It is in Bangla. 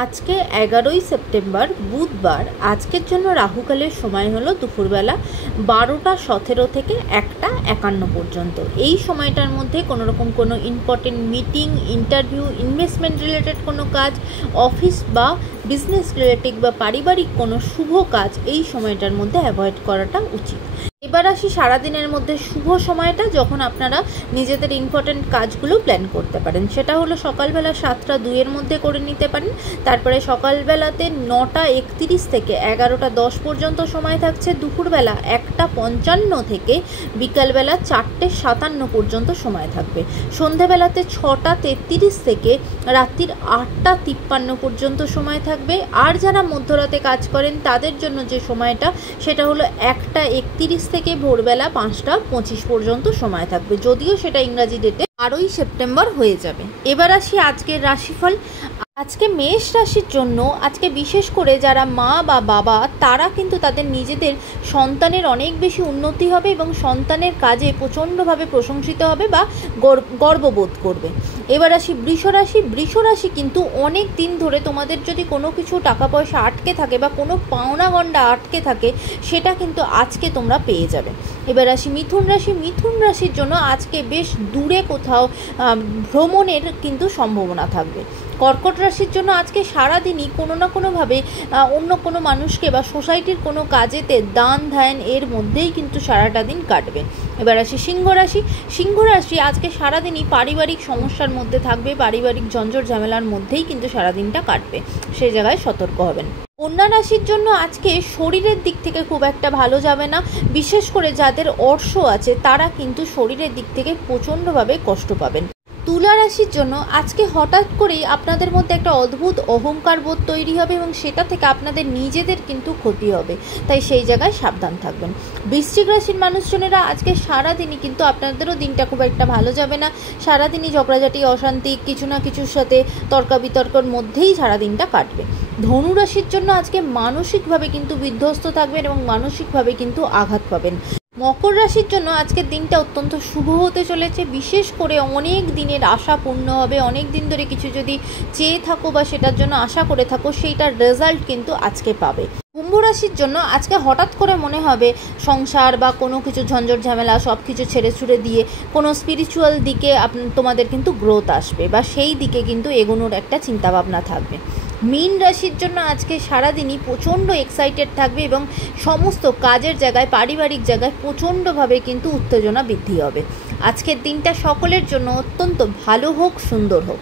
আজকে 11ই সেপ্টেম্বর বুধবার। আজকের জন্য রাহুকালের সময় হলো দুপুরবেলা 12টা 17 থেকে 1টা 51 পর্যন্ত। এই সময়টার মধ্যে কোনোরকম কোনো important meeting, interview, investment related কোনো কাজ, অফিস বা বিজনেস রিলেটেড বা পারিবারিক কোনো শুভ কাজ এই সময়টার মধ্যে অ্যাভয়েড করাটা উচিত। এবার আসি সারাদিনের মধ্যে শুভ সময়টা, যখন আপনারা নিজেদের ইম্পর্টেন্ট কাজগুলো প্ল্যান করতে পারেন। সেটা হলো সকালবেলা 7টা 2 মধ্যে করে নিতে পারেন। তারপরে সকালবেলাতে 9টা 31 থেকে 11টা 10 পর্যন্ত সময় থাকছে। দুপুরবেলা 1টা 55 থেকে বিকালবেলা 4টে 57 পর্যন্ত সময় থাকবে। সন্ধেবেলাতে 6টা 33 থেকে রাত্রির 8টা 53 পর্যন্ত সময় থাকবে। আর যারা মধ্যরাতে কাজ করেন তাদের জন্য যে সময়টা, সেটা হলো 1টা 31 থেকে ভোরবেলা 5টা 25 পর্যন্ত সময় থাকবে, যদিও সেটা ইংরাজি ডেটে 12ই সেপ্টেম্বর হয়ে যাবে। এবার আসি আজকের রাশিফল। আজকে মেষ রাশির জন্য আজকে বিশেষ করে যারা মা বা বাবা, তারা কিন্তু তাদের নিজেদের সন্তানের অনেক বেশি উন্নতি হবে এবং সন্তানের কাজে প্রচণ্ডভাবে প্রশংসিত হবে বা গর্ববোধ করবে। এবার আসি বৃষ রাশি। বৃষ রাশি কিন্তু অনেক দিন ধরে তোমাদের যদি কোনো কিছু টাকা পয়সা আটকে থাকে বা কোনো পাওনা গণ্ডা আটকে থাকে, সেটা কিন্তু আজকে তোমরা পেয়ে যাবে। এবার আসি মিথুন রাশি। মিথুন রাশির জন্য আজকে বেশ দূরে কোথাও ভ্রমণের কিন্তু সম্ভাবনা থাকবে। কর্কট রাশির জন্য আজকে সারাদিনই কোনো না কোনোভাবে অন্য কোনো মানুষকে বা সোসাইটির কোনো কাজেতে দান ধ্যান এর মধ্যেই কিন্তু সারাটা দিন কাটবে। এবার আসি সিংহ রাশি। সিংহ রাশি আজকে সারাদিনই পারিবারিক সমস্যার মধ্যে থাকবে, পারিবারিক ঝঞ্ঝট ঝামেলার মধ্যেই কিন্তু সারাদিনটা কাটবে, সেই জায়গায় সতর্ক হবেন। কন্যা রাশির জন্য আজকে শরীরের দিক থেকে খুব একটা ভালো যাবে না। বিশেষ করে যাদের অর্শ আছে তারা কিন্তু শরীরের দিক থেকে প্রচণ্ডভাবে কষ্ট পাবেন। তুলা রাশির জন্য আজকে হঠাৎ করেই আপনাদের মধ্যে একটা অদ্ভুত অহংকার বোধ তৈরি হবে এবং সেটা থেকে আপনাদের নিজেদের কিন্তু ক্ষতি হবে, তাই সেই জায়গায় সাবধান থাকবেন। বৃশ্চিক রাশির মানুষজনেরা আজকে সারাদিনই কিন্তু আপনাদেরও দিনটা খুব একটা ভালো যাবে না। সারাদিনই ঝগড়াঝাটি, অশান্তি, কিছু না কিছুর সাথে তর্ক বিতর্কর মধ্যেই সারাদিনটা কাটবে। ধনু রাশির জন্য আজকে মানসিকভাবে কিন্তু বিধ্বস্ত থাকবেন এবং মানসিকভাবে কিন্তু আঘাত পাবেন। মকর রাশির জন্য আজকের দিনটা অত্যন্ত শুভ হতে চলেছে। বিশেষ করে অনেক দিনের আশা পূর্ণ হবে। অনেক দিন ধরে কিছু যদি চেয়ে থাকো বা সেটার জন্য আশা করে থাকো, সেইটার রেজাল্ট কিন্তু আজকে পাবে। কুম্ভ রাশির জন্য আজকে হঠাৎ করে মনে হবে সংসার বা কোনো কিছু ঝঞ্ঝট ঝামেলা সব কিছু ছেড়ে ছুড়ে দিয়ে কোনো স্পিরিচুয়াল দিকে তোমাদের কিন্তু গ্রোথ আসবে বা সেই দিকে কিন্তু এগোনোর একটা চিন্তাভাবনা থাকবে। মীন রাশির জন্য আজকে সারাদিনই প্রচণ্ড এক্সাইটেড থাকবে এবং সমস্ত কাজের জায়গায়, পারিবারিক জায়গায় প্রচণ্ডভাবে কিন্তু উত্তেজনা বৃদ্ধি হবে। আজকের দিনটা সকলের জন্য অত্যন্ত ভালো হোক, সুন্দর হোক।